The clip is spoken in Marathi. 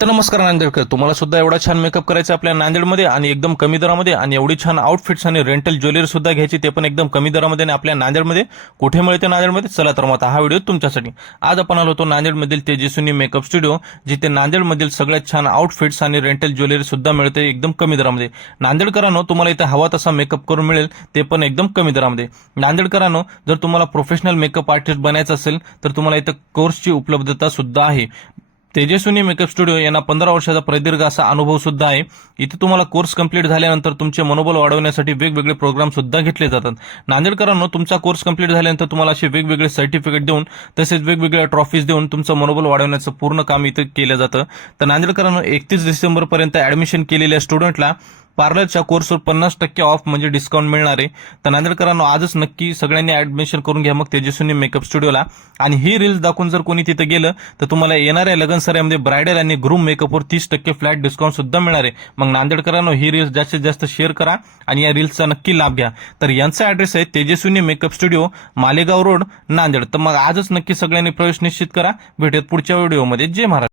तर नमस्कार नांदेडकर, तुम्हाला सुद्धा एवढा छान मेकअप करायचा आपल्या नांदेडमध्ये आणि एकदम कमी दरामध्ये आणि एवढी छान आउटफिट्स आणि रेंटल ज्वेलरी सुद्धा घ्यायची, ते पण एकदम कमी दरामध्ये आणि आपल्या नांदेडमध्ये. कुठे मिळते नांदेडमध्ये? चला तर मग हा व्हिडिओ तुमच्यासाठी. आज आपण आलो होतो नांदेडमधील तेजस्विनी मेकअप स्टुडिओ, जिथे नांदेडमधील सगळ्यात छान आउटफिट्स आणि रेंटल ज्वेलरी सुद्धा मिळते एकदम कमी दरामध्ये. नांदेडकरांनो, तुम्हाला इथे हवा तसा मेकअप करून मिळेल, ते पण एकदम कमी दरामध्ये. नांदेडकरांनो, जर तुम्हाला प्रोफेशनल मेकअप आर्टिस्ट बनायचं असेल तर तुम्हाला इथं कोर्सची उपलब्धता सुद्धा आहे. तेजस्विनी मेकअप स्टुडिओ यांना 15 वर्षाचा प्रदीर्घ असा अनुभव सुद्धा आहे. इथे तुम्हाला कोर्स कंप्लीट झाल्यानंतर तुमचे मनोबल वाढवण्यासाठी वेगवेगळे प्रोग्राम सुद्धा घेतले जातात. नांदेडकरांनो, तुमचा कोर्स कंप्लीट झाल्यानंतर तुम्हाला असे वेगवेगळे सर्टिफिकेट देऊन तसेच वेगवेगळ्या ट्रॉफीज देऊन तुमचं मनोबल वाढवण्याचं पूर्ण काम इथे केलं जातं. तर नांदेडकरांनो, 31 डिसेंबर पर्यंत ऍडमिशन केलेल्या स्टुडंटला पार्लरच्या कोर्सवर 50% ऑफ म्हणजे डिस्काउंट मिळणार आहे. तर नांदेडकरांनो, आजच नक्की सगळ्यांनी ऍडमिशन करून घ्या मग तेजस्विनी मेकअप स्टुडिओला. आणि ही रील्स दाखवून जर कोणी तिथे गेलं तर तुम्हाला येणाऱ्या लगन सराईमध्ये ब्रायडल आणि ग्रूम मेकअपवर 30% फ्लॅट डिस्काउंट सुद्धा मिळणार आहे. मग नांदेडकरांनो, ही रील्स जास्तीत जास्त शेअर करा आणि या रील्सचा नक्की लाभ घ्या. तर यांचा ऍड्रेस आहे Tejaswini makeup studio, Malegaon road, Nanded. तर मग आजच नक्की सगळ्यांनी प्रवेश निश्चित करा. भेटूयात पुढच्या व्हिडिओमध्ये. जय महाराज.